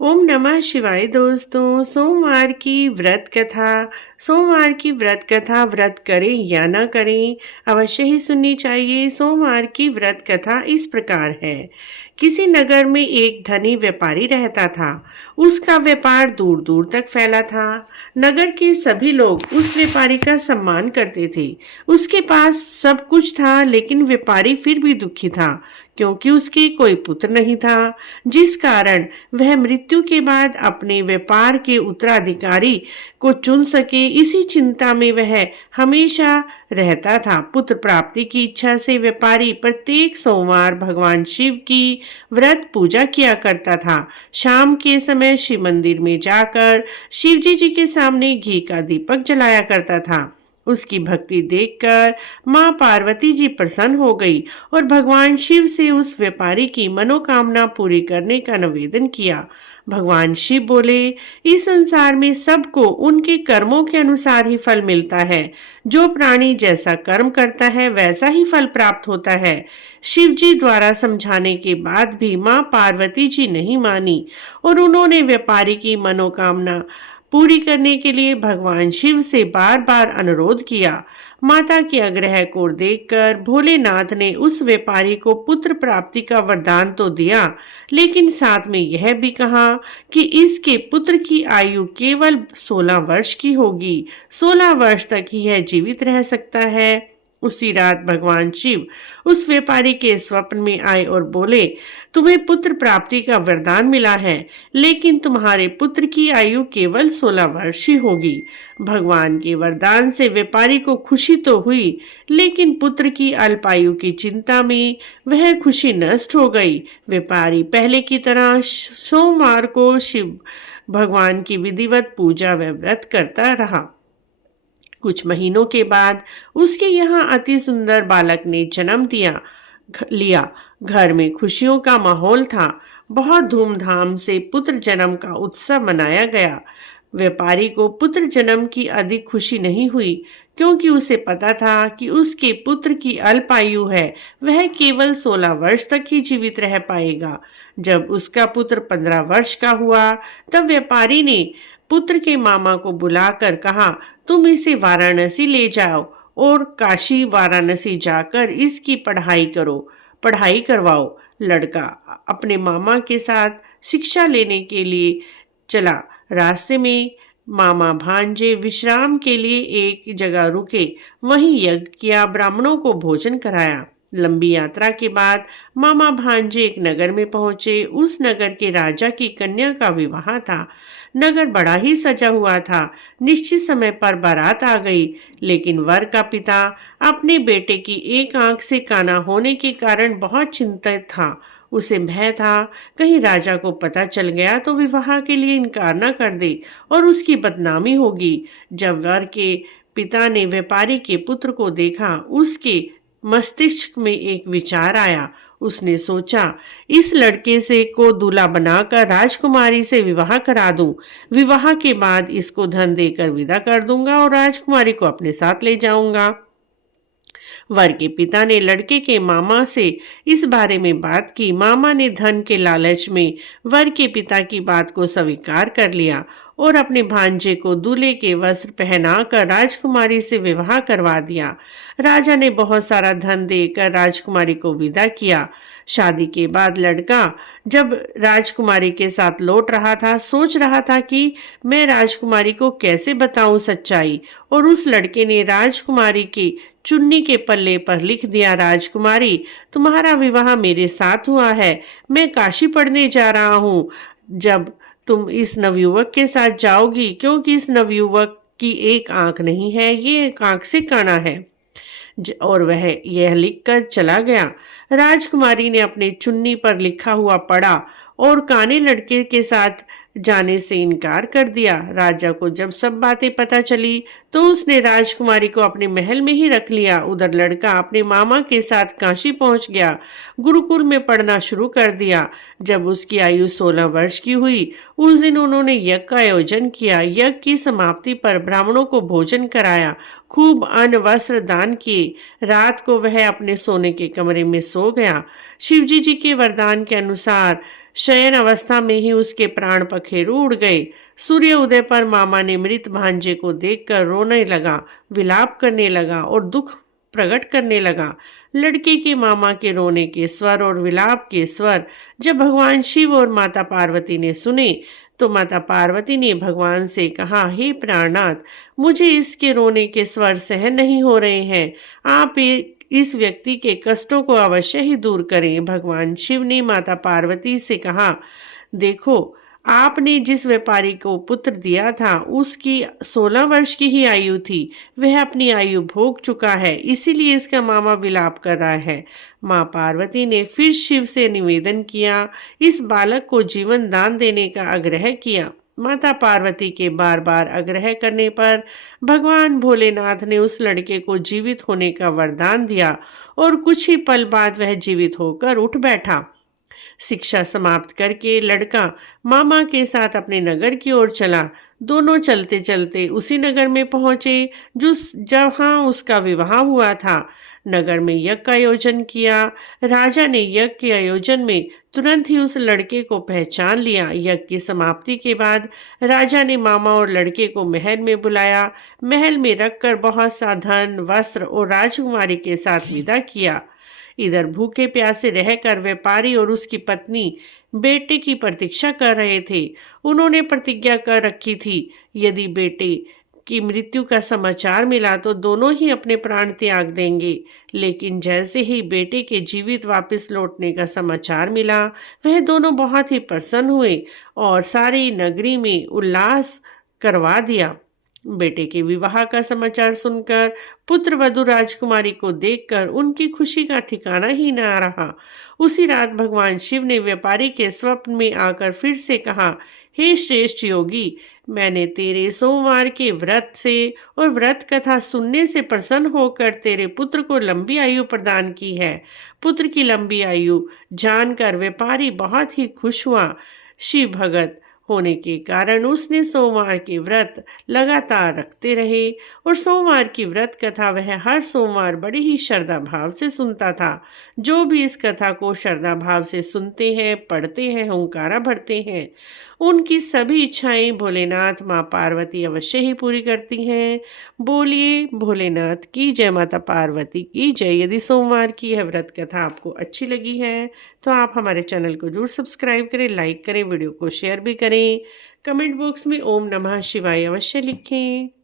ओम नमः शिवाय दोस्तों। सोमवार की व्रत कथा व्रत करें या ना करें, अवश्य ही सुननी चाहिए। सोमवार की व्रत कथा इस प्रकार है। किसी नगर में एक धनी व्यापारी रहता था। उसका व्यापार दूर दूर तक फैला था। नगर के सभी लोग उस व्यापारी का सम्मान करते थे। उसके पास सब कुछ था, लेकिन व्यापारी फिर भी दुखी था, क्योंकि उसके कोई पुत्र नहीं था, जिस कारण वह मृत्यु के बाद अपने व्यापार के उत्तराधिकारी को चुन सके। इसी चिंता में वह हमेशा रहता था। पुत्र प्राप्ति की इच्छा से व्यापारी प्रत्येक सोमवार भगवान शिव की व्रत पूजा किया करता था। शाम के समय शिव मंदिर में जाकर शिव जी के सामने घी का दीपक जलाया करता था। उसकी भक्ति देखकर मां पार्वती जी प्रसन्न हो गई और भगवान शिव से उस व्यापारी की मनोकामना पूरी करने का निवेदन किया। भगवान शिव बोले, इस संसार में सबको उनके कर्मों के अनुसार ही फल मिलता है। जो प्राणी जैसा कर्म करता है वैसा ही फल प्राप्त होता है। शिव जी द्वारा समझाने के बाद भी मां पार्वती जी नहीं मानी और उन्होंने व्यापारी की मनोकामना पूरी करने के लिए भगवान शिव से बार बार अनुरोध किया। माता के आग्रह को देखकर भोलेनाथ ने उस व्यापारी को पुत्र प्राप्ति का वरदान तो दिया, लेकिन साथ में यह भी कहा कि इसके पुत्र की आयु केवल 16 वर्ष की होगी। 16 वर्ष तक ही यह जीवित रह सकता है। उसी रात भगवान शिव उस व्यापारी के स्वप्न में आए और बोले, तुम्हें पुत्र प्राप्ति का वरदान मिला है, लेकिन तुम्हारे पुत्र की आयु केवल 16 वर्ष ही होगी। भगवान के वरदान से व्यापारी को खुशी तो हुई, लेकिन पुत्र की अल्पायु की चिंता में वह खुशी नष्ट हो गई। व्यापारी पहले की तरह सोमवार को शिव भगवान की विधिवत पूजा व व्रत करता रहा। कुछ महीनों के बाद उसके यहाँ अति सुंदर बालक ने जन्म लिया। घर में खुशियों का माहौल था। बहुत धूमधाम से पुत्र जन्म का उत्सव मनाया गया। व्यापारी को पुत्र जन्म की अधिक खुशी नहीं हुई, क्योंकि उसे पता था कि उसके पुत्र की अल्पायु है, वह केवल 16 वर्ष तक ही जीवित रह पाएगा। जब उसका पुत्र 15 वर्ष का हुआ, तब व्यापारी ने पुत्र के मामा को बुलाकर कहा, तुम इसे वाराणसी ले जाओ और काशी वाराणसी जाकर इसकी पढ़ाई करवाओ। लड़का अपने मामा के साथ शिक्षा लेने के लिए चला। रास्ते में मामा भांजे विश्राम के लिए एक जगह रुके। वहीं यज्ञ किया, ब्राह्मणों को भोजन कराया। लंबी यात्रा के बाद मामा भांजे एक नगर में पहुंचे। उस नगर के राजा की कन्या का विवाह था। नगर बड़ा ही सजा हुआ था। निश्चित समय पर बारात आ गई, लेकिन वर का पिता अपने बेटे की एक आंख से काना होने के कारण बहुत चिंतित था। उसे भय था, कहीं राजा को पता चल गया तो विवाह के लिए इनकार न कर दे और उसकी बदनामी होगी। जब वर के पिता ने व्यापारी के पुत्र को देखा, उसके मस्तिष्क में एक विचार आया। उसने सोचा, इस लड़के से को दूल्हा बनाकर राजकुमारी से विवाह करा दूं। विवाह के बाद इसको धन देकर विदा कर दूंगा और राजकुमारी को अपने साथ ले जाऊंगा। वर के पिता ने लड़के के मामा से इस बारे में बात की। मामा ने धन के लालच में वर के पिता की बात को स्वीकार कर लिया और अपने भांजे को दूल्हे के वस्त्र पहनाकर राजकुमारी से विवाह करवा दिया। राजा ने बहुत सारा धन देकर राजकुमारी को विदा किया। शादी के बाद लड़का जब राजकुमारी के साथ लौट रहा था, सोच रहा था कि मैं राजकुमारी को कैसे बताऊं सच्चाई, और उस लड़के ने राजकुमारी की चुन्नी के पल्ले पर लिख दिया, राजकुमारी, तुम्हारा विवाह मेरे साथ हुआ है। मैं काशी पढ़ने जा रहा हूँ। जब तुम इस नवयुवक के साथ जाओगी, क्योंकि इस नवयुवक की एक आंख नहीं है, ये एक आंख से काना है। और वह यह लिखकर चला गया। राजकुमारी ने अपने चुन्नी पर लिखा हुआ पढ़ा और काने लड़के के साथ जाने से इनकार कर दिया। राजा को जब सब बातें पता चली तो उसने राजकुमारी को अपने महल में ही रख लिया। उधर लड़का अपने मामा के साथ काशी पहुंच गया। गुरुकुल में पढ़ना शुरू कर दिया। जब उसकी आयु 16 वर्ष की हुई, उस दिन उन्होंने यज्ञ का आयोजन किया। यज्ञ की समाप्ति पर ब्राह्मणों को भोजन कराया, खूब अन्न वस्त्र दान किए। रात को वह अपने सोने के कमरे में सो गया। शिवजी जी के वरदान के अनुसार शयन अवस्था में ही उसके प्राण पखेरु उड़ गए। सूर्य उदय पर मामा ने मृत भांजे को देखकर रोने लगा, विलाप करने लगा और दुख प्रकट करने लगा। लड़के के मामा के रोने के स्वर और विलाप के स्वर जब भगवान शिव और माता पार्वती ने सुने तो माता पार्वती ने भगवान से कहा, हे प्राणनाथ, मुझे इसके रोने के स्वर सहन नहीं हो रहे हैं। आप इस व्यक्ति के कष्टों को अवश्य ही दूर करें। भगवान शिव ने माता पार्वती से कहा, देखो, आपने जिस व्यापारी को पुत्र दिया था उसकी 16 वर्ष की ही आयु थी। वह अपनी आयु भोग चुका है, इसीलिए इसका मामा विलाप कर रहा है। माँ पार्वती ने फिर शिव से निवेदन किया, इस बालक को जीवन दान देने का आग्रह किया। माता पार्वती के बार बार आग्रह करने पर भगवान भोलेनाथ ने उस लड़के को जीवित होने का वरदान दिया और कुछ ही पल बाद वह जीवित होकर उठ बैठा। शिक्षा समाप्त करके लड़का मामा के साथ अपने नगर की ओर चला। दोनों चलते चलते उसी नगर में पहुंचे जो जहां उसका विवाह हुआ था। नगर में यज्ञ का आयोजन किया। राजा ने यज्ञ के आयोजन में तुरंत ही उस लड़के को पहचान लिया। यज्ञ की समाप्ति के बाद राजा ने मामा और लड़के को महल में बुलाया। महल में रखकर बहुत सा धन, वस्त्र और राजकुमारी के साथ विदा किया। इधर भूखे प्यासे रहकर व्यापारी और उसकी पत्नी बेटे की प्रतीक्षा कर रहे थे। उन्होंने प्रतिज्ञा कर रखी थी, यदि बेटे की मृत्यु का समाचार मिला तो दोनों ही अपने प्राण त्याग देंगे। लेकिन जैसे ही बेटे के जीवित वापस लौटने का समाचार मिला, वह दोनों बहुत ही प्रसन्न हुए और सारी नगरी में उल्लास करवा दिया। बेटे के विवाह का समाचार सुनकर पुत्र वधू राजकुमारी को देखकर उनकी खुशी का ठिकाना ही न रहा। उसी रात भगवान शिव ने व्यापारी के स्वप्न में आकर फिर से कहा, हे श्रेष्ठ योगी, मैंने तेरे सोमवार के व्रत से और व्रत कथा सुनने से प्रसन्न होकर तेरे पुत्र को लंबी आयु प्रदान की है। पुत्र की लंबी आयु जानकर व्यापारी बहुत ही खुश हुआ। शिव भगत होने के कारण उसने सोमवार के व्रत लगातार रखते रहे और सोमवार की व्रत कथा वह हर सोमवार बड़ी ही श्रद्धा भाव से सुनता था। जो भी इस कथा को श्रद्धा भाव से सुनते हैं, पढ़ते हैं, हुंकारा भरते हैं, उनकी सभी इच्छाएं भोलेनाथ माँ पार्वती अवश्य ही पूरी करती हैं। बोलिए भोलेनाथ की जय, माता पार्वती की जय। यदि सोमवार की यह व्रत कथा आपको अच्छी लगी है तो आप हमारे चैनल को जरूर सब्सक्राइब करें, लाइक करें, वीडियो को शेयर भी करें। कमेंट बॉक्स में ओम नमः शिवाय अवश्य लिखें।